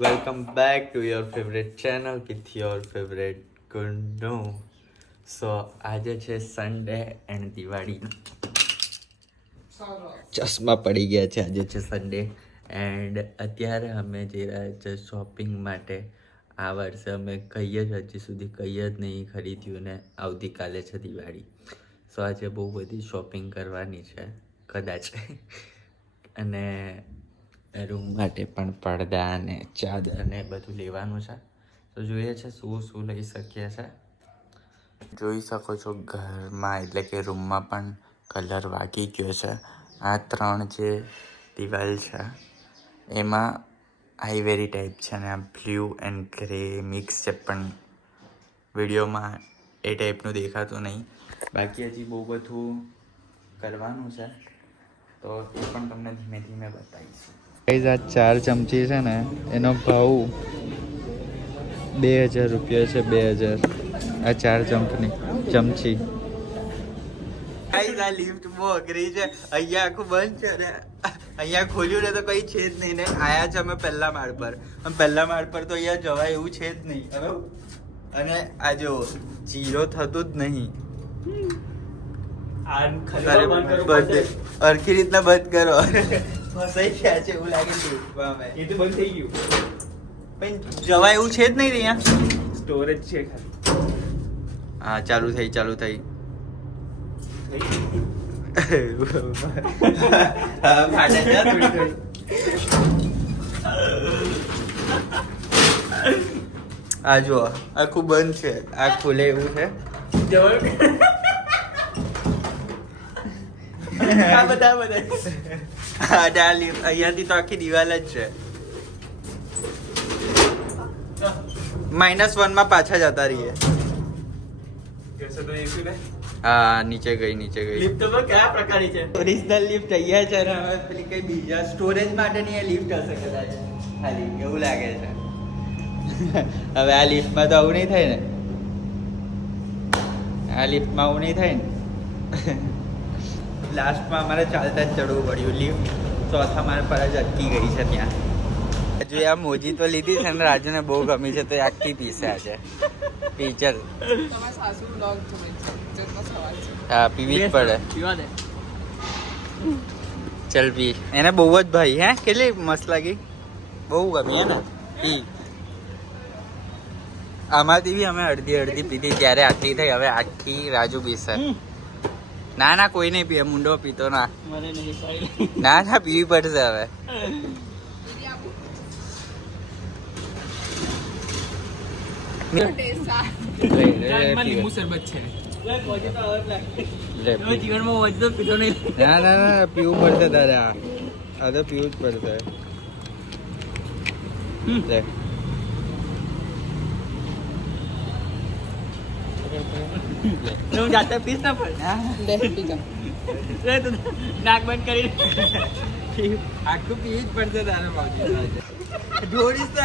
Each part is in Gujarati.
Welcome back to your favourite channel with your favourite ગુંડો so આજે છે સન્ડે એન્ડ દિવાળી ચશ્મા પડી ગયા છે, આજે છે સન્ડે એન્ડ અત્યારે અમે જઈ રહ્યા છે શોપિંગ માટે. આ વર્ષે અમે કહીએ જ હજી સુધી કહીએ જ નહીં ખરીદ્યું ને આવતીકાલે છે દિવાળી સો આજે બહુ બધી શોપિંગ કરવાની છે, કદાચ. અને રૂમ માટે પણ પડદા અને ચાદર ને બધું લેવાનું છે. તો જોઈએ છે શું શું લઈ શકીએ છે. જોઈ શકો છો ઘરમાં, એટલે કે રૂમમાં પણ કલર વાગી ગયો છે. આ ત્રણ જે દિવાલ છે, એમાં આઈવેરી ટાઈપ છે અને આ બ્લુ એન્ડ ગ્રે મિક્સ છે, પણ વિડીયોમાં એ ટાઈપનું દેખાતું નહીં. બાકી હજી બહુ બધું કરવાનું છે, તો એ પણ તમને ધીમે ધીમે બતાવીશું. ગાઈઝ આ ચાર ચમચી છે ને એનો ભાવ બે હજાર રૂપિયા છે બે હજાર. આ ચાર ચમચની ચમચી. ગાઈઝ આ લિફ્ટ બહુ અઘરી છે. અહીંયા આખું બંધ છે ને. અહીંયા ખોલ્યું ને તો કઈ છે જ નહીં ને. આયા છે અમે પહેલા માળ પર. અને પહેલા માળ પર તો અહીંયા જવાય એવું છે જ નહીં. હવે અને આ જો જીરો થતું જ નહીં. બધે અરખી રીતના બંધ કરો. ફસાઈ ગયા છે એવું લાગે લિફ્ટમાં એ તો બંધ થઈ ગયું. પણ જવાય એવું છે જ નહીં અહીંયા. સ્ટોરેજ છે ખાલી. હા ચાલુ થઈ ચાલુ થઈ. છે. આ જુઓ આખું બંધ છે. આ ખુલે એવું છે. આ બધા બધા. અહીંયાથી તો આખી દિવાલ જ છે. માઇનસ વનમાં પાછા જતા રહીએ. હા નીચે ગઈ નીચે ગઈ. લિફ્ટ તો કયા પ્રકારની છે? ઓરિજિનલ લિફ્ટ અહીંયા છે અને હવે પેલી કઈ બીજા સ્ટોરેજ માટેની એ લિફ્ટ હશે કદાચ. ખાલી એવું લાગે છે. હવે આ લિફ્ટમાં તો આવું નહીં થાય ને. આ લિફ્ટમાં આવું નહીં થાય ને. લાસ્ટમાં અમારે ચાલતા જ ચડવું પડ્યું લિફ્ટ ચોથા મારે પર જ અટકી ગઈ છે ત્યાં. હજુ આ મોજી તો લીધી છે ને રાજુને બહુ ગમી છે તો એ આખી પીસે છે. જન્મ હા પીવી જ પડે. ચલ પી. એને બહુ જ ભાઈ હે? કેટલી મસ્ત લાગી. બહુ ગમી હે ને? પી. આમાંથી બી અમે અડધી અડધી પીધી ત્યારે આટલી થઈ હવે આખી રાજુ પીશે ના ના કોઈ નહીં પીએ મુંડો પીતો ના. ના ના પીવી પડશે હવે. ના ના ના પીવું પડશે આ. આ તો પીવું જ પડશે. હું જાતે પીસ ના પડે. લે બીજા નાક બંધ કરી આખું પીવી જ પડશે તારે બાજુ ઢોળીશ.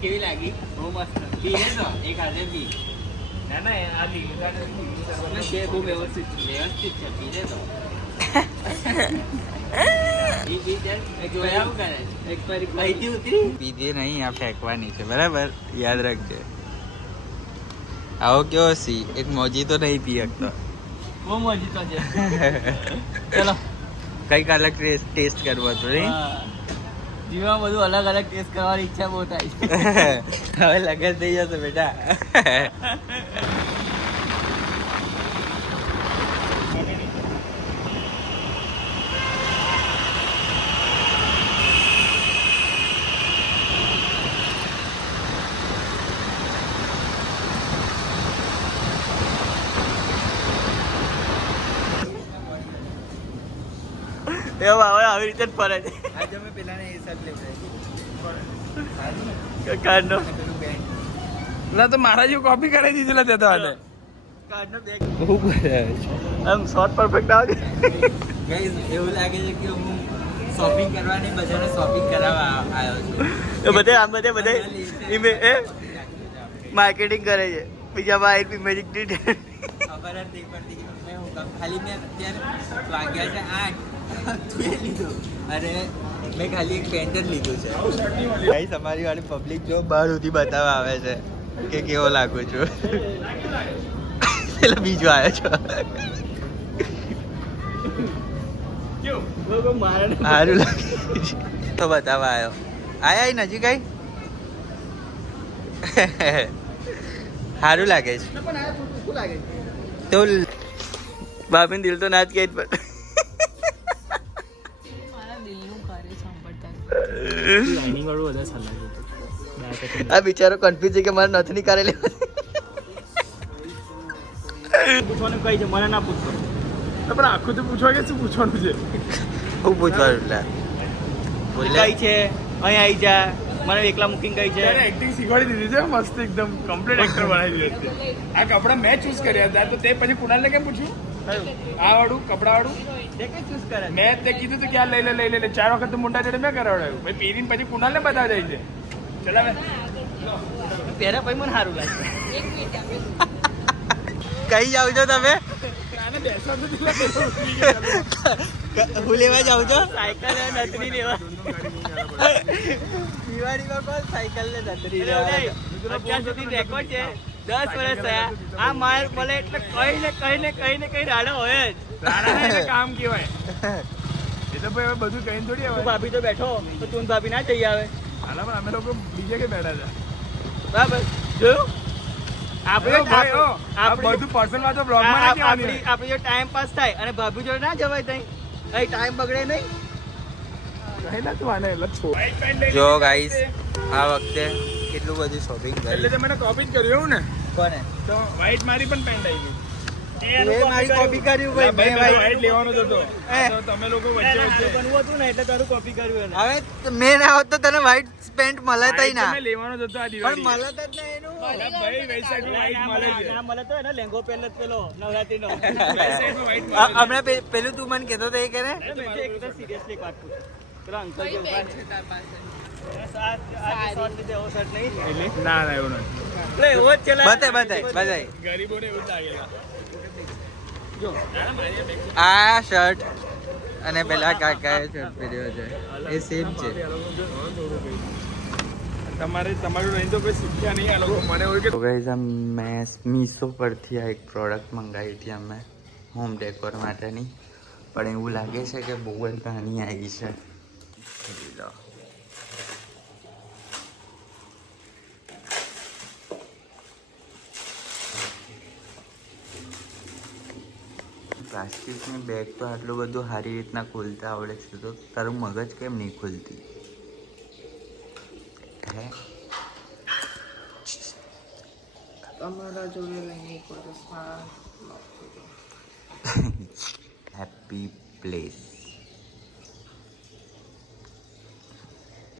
કેવી લાગી? બહુ મસ્ત. પી લે તો? એક હાથે પી. ના ના આ પી. છે બહુ વ્યવસ્થિત વ્યવસ્થિત છે. પી તો. પીધી નહીં આ ફેંકવાની છે બરાબર? યાદ રાખજે. આવો કેવો સી? એક મોજી તો નહીં પી શકતો. બહુ મોજી તો છે. ચલો. કંઈક અલગ ટેસ્ટ કરવો હતો નહીં? હા. બધું અલગ અલગ ટેસ્ટ કરવાની ઈચ્છા બહુ થાય. હવે લગન થઈ જશે બેટા. એવા હવે આવી રીતે જ ફરે છે. આજે અમે પેલાને એ શર્ટ કારનો પેલું બેન્ડ ના તો મારા જેવું કોપી કરાવી દીધેલા તે તો આને. કાર્ડનો બેગ બહુ કરે આમ શોર્ટ પરફેક્ટ આવે ગાઈઝ એવું લાગે છે કે હું શોપિંગ કરવાની બધાને શોપિંગ કરાવવા આવ્યો છું. બધે આમ બધે બધે એ? માર્કેટિંગ કરે છે. બીજા ભાઈ મેજિક ડીટ ખબર જ પડતી કે મેં હું ખાલી મેં અત્યારે વાગ્યા છે આઠ. તું અરે મેં ખાલી એક પેન્ટ જ લીધું છે. ભાઈ તમારી વાળી પબ્લિક જો બહાર સુધી બતાવવા આવે છે કે કેવો લાગુ છું. પેલો બીજો આવ્યો છો. સારું લાગે. છે. તો બતાવવા આવ્યો. આયા નજીક આઈ? સારું લાગે છે. તો બાબીન દિલ તો ના જ લાઇનિંગ વાળું વધારે સારું લાગે આ બિચારો કન્ફ્યુઝ છે કે મારે નથી નીકાળેલી પૂછવાનું કઈ છે? મને ના પૂછતો પણ આખું તો પૂછવા કે શું પૂછવાનું છે? હું પૂછવાનું એટલે. બોલે કઈ છે? અહીં આવી જા. મને એકલા મૂકીને ગઈ છે? એક્ટિંગ શીખવાડી દીધી છે મસ્ત એકદમ કમ્પ્લીટ એક્ટર બનાવી દીધો છે આ કપડા મેં ચૂઝ કર્યા હતા તો તે પછી કુણાલને કેમ પૂછ્યું? આ વાળું કપડા વાળું મેં તે કીધું તું કે આ લઈ લે લઈ લે લે. ચાર વખત મુંડા જોડે મેં કરાવડાવ્યું ભાઈ પીરીને પછી કુણાલને બધા જાય છે. ચલાવે પહેરે ભાઈ મને સારું લાગે. કઈ જાવ છો તમે. હું લેવા જાવ છો? સાયકલ નથરી લેવા. દિવાળીમાં કોણ સાયકલ ને નતરી લેવા? અત્યાર સુધી રેકોર્ડ છે. દસ વર્ષ થયા. આ માર મળે એટલે કઈ ને કઈ ને કઈ ને કઈ રાડો હોય જ. કામ કહેવાય. એ તો ભાઈ બધું કહીને થોડી આવે. ભાભી તો બેઠો તો તું ભાભી ના જઈ આવે. હાલા પણ અમે લોકો બીજે કે બેઠા હતા બરાબર. જોયું? આપણે જો ટાઈમ પાસ થાય અને ભાભી જોડે ના જવાય તઈ. કઈ ટાઈમ બગડે નહીં. જો ગાઈસ આ વખતે કેટલું બધું શોપિંગ કરી. એટલે મને કોપી જ કર્યું એવું ને? કોને? તો વ્હાઈટ મારી પણ પેન્ટ આવી ગઈ. મારી કોપી કર્યું ભાઈ મેં ભાઈ ભાઈ વ્હાઈટ લેવાનો જ હતો. તો તમે લોકો વચ્ચે વચ્ચે બનવું હતું ને એટલે તારું કોપી કર્યું હવે મેં ના હોત તો તને વ્હાઈટ પેન્ટ મળે ના. લેવાનો જ હતો આ પણ દિવાળી. જ ના એનું. ભાઈ વૈશાખમાં white મળે છે. ના મળે તો એને લેંગો પહેલે જ પેલો નવરાત્રીનો. હમણાં પેલું તું મને કહેતો તો એ કે ને? અરે મેં તો એકદમ સિરિયસલી એક વાત પૂછું. પેલા અંકલ જે ઊભા છે તાર પાસે? આ આ શોર્ટ લીધે એવો શર્ટ નહીં છે. એટલે? ના ના એવું નથી. એટલે એવો જ છે લા. બતાય બતાય બતાય ગરીબોને એવું લાગેલા આ શર્ટ અને પેલા કાકાએ શર્ટ પહેર્યો છે. એ સેમ છે. તમારે તમારું નહીં તો કોઈ શીખ્યા નહીં આ લોકો. મને એવું કે ગાઈઝ આ મેં મીશો પરથી આ એક પ્રોડક્ટ મંગાવી હતી અમે હોમ ડેકોર માટેની. પણ એવું લાગે છે કે બહુ જ નાની આવી છે. જોઈ લો પ્લાસ્ટિકની બેગ તો આટલું બધું સારી રીતના ખોલતા આવડે છે તો તારું મગજ કેમ નહીં ખોલતી? હે? તમારા જોડે લઈને એક વર્ષ happy place.